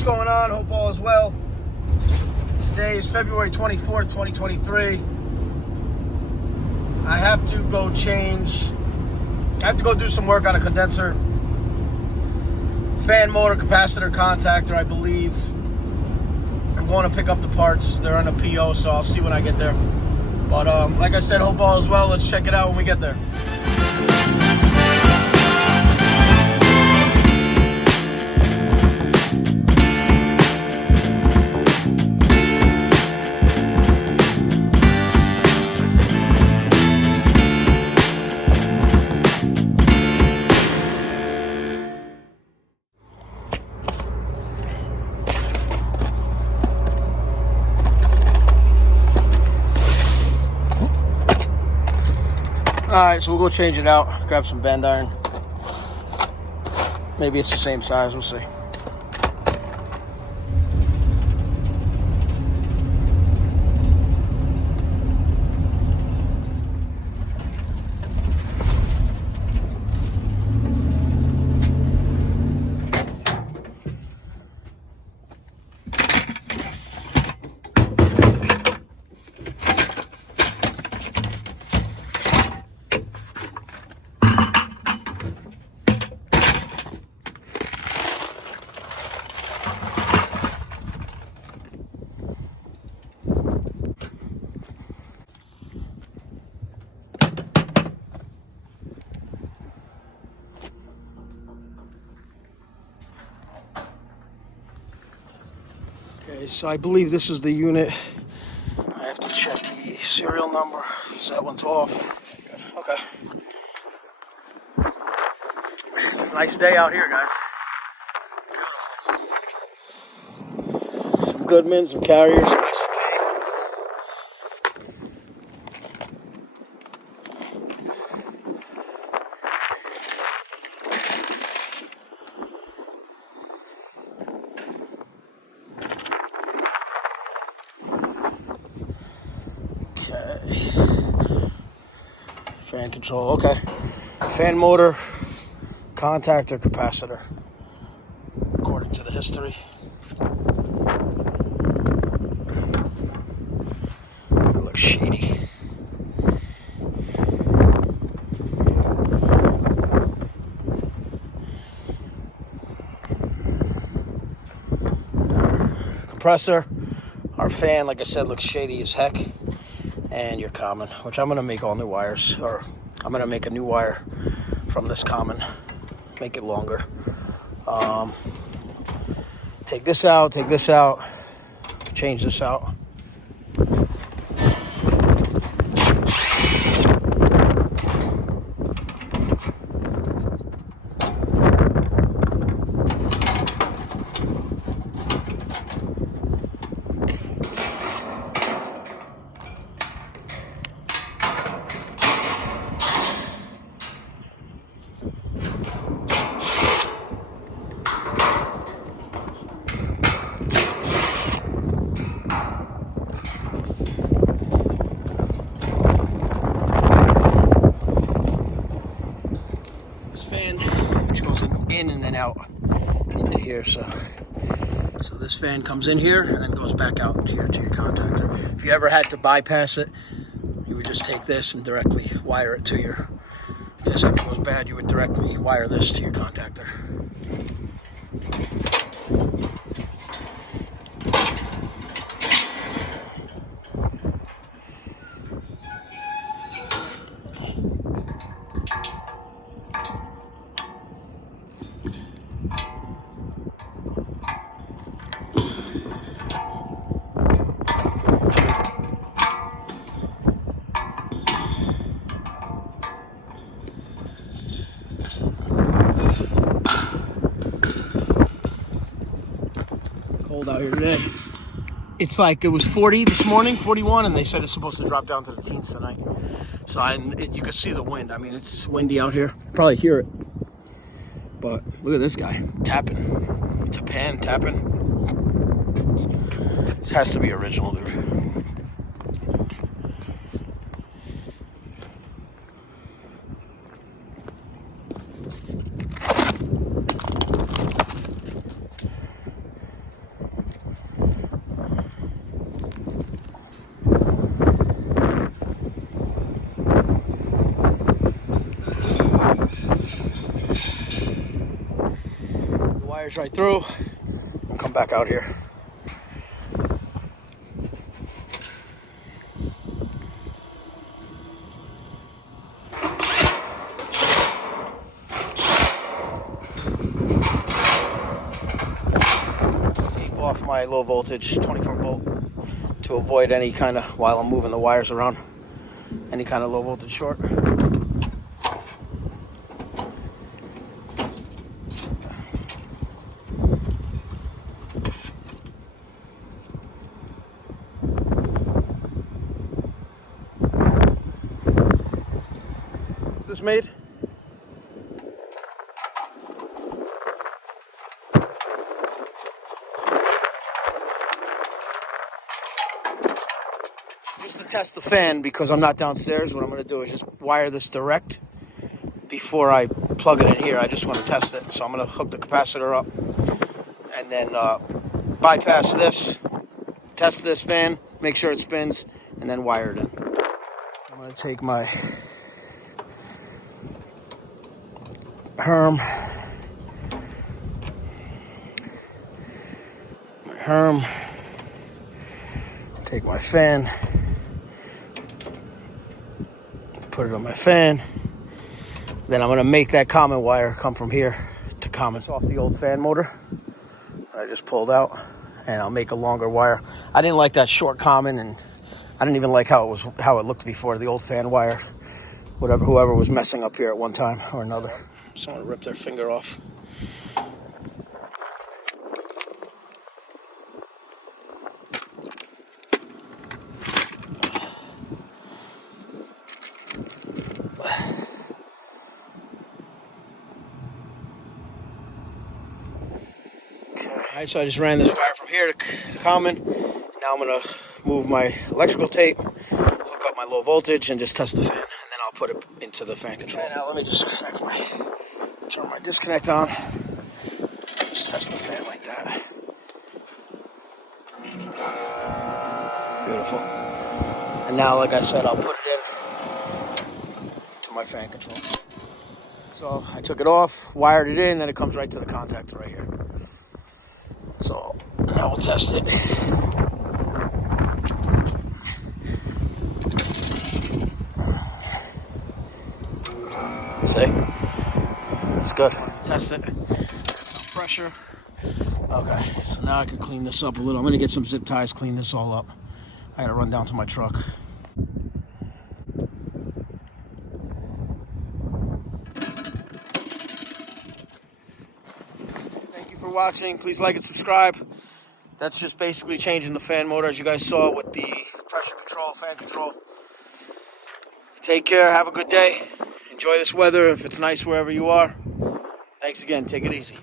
What's going on? Hope all is well. Today is February 24th, 2023. I have to go do some work on a condenser fan motor capacitor contactor, I believe. I'm going to pick up the parts. They're on a PO, so I'll see when I get there. But like I said, hope all is well. Let's check it out when we get there. Alright, so we'll go change it out, grab some bend iron. Maybe it's the same size, we'll see. Okay, so I believe this is the unit. I have to check the serial number. So that one's off. Good. Okay. It's a nice day out here, guys. Beautiful. Some Goodman, some Carriers, some ICP. Fan control, okay. Fan motor, contactor, capacitor, according to the history. It looks shady. Compressor, our fan, like I said, looks shady as heck. And your common, which I'm going to make all new wires, or I'm going to make a new wire from this common, make it longer. Take this out, change this out. Which goes in and then out into here. So this fan comes in here and then goes back out here to your contactor. If you ever had to bypass it, you would just take this and directly wire it to your, if this ever goes bad, you would directly wire this to your contactor. Cold out here today. It's like, it was 40 this morning, 41, and they said it's supposed to drop down to the teens tonight. So you can see the wind. I mean, it's windy out here. Probably hear it. But look at this guy tapping. It's a pan tapping. This has to be original, dude. wires right through and come back out here. Tape off my low voltage 24 volt to avoid any kind of, while I'm moving the wires around, any kind of low voltage short. Is this made? Just to test the fan, because I'm not downstairs, what I'm going to do is just wire this direct before I plug it in here. I just want to test it. So I'm going to hook the capacitor up and then bypass this, test this fan, make sure it spins, and then wire it in. I'm going to take my Herm, take my fan, put it on my fan. Then I'm going to make that common wire come from here to common. It's off the old fan motor I just pulled out, and I'll make a longer wire. I didn't like that short common, and I didn't even like how it looked before, the old fan wire. Whoever was messing up here at one time or another. Someone ripped their finger off. Alright, so I just ran this wire from here to common. Now I'm going to move my electrical tape, hook up my low voltage, and just test the fan. And then I'll put it into the fan control. Now let me just turn my disconnect on. Just test the fan like that. Beautiful. And now, like I said, I'll put it in to my fan control. So I took it off, wired it in, then it comes right to the contactor right here. So now we'll test it. See? It's good. Test it. Get some pressure. Okay, so now I can clean this up a little. I'm going to get some zip ties, clean this all up. I got to run down to my truck. Thank you for watching. Please like and subscribe. That's just basically changing the fan motor, as you guys saw, with the pressure control, fan control. Take care. Have a good day. Enjoy this weather if it's nice wherever you are. Thanks again. Take it easy.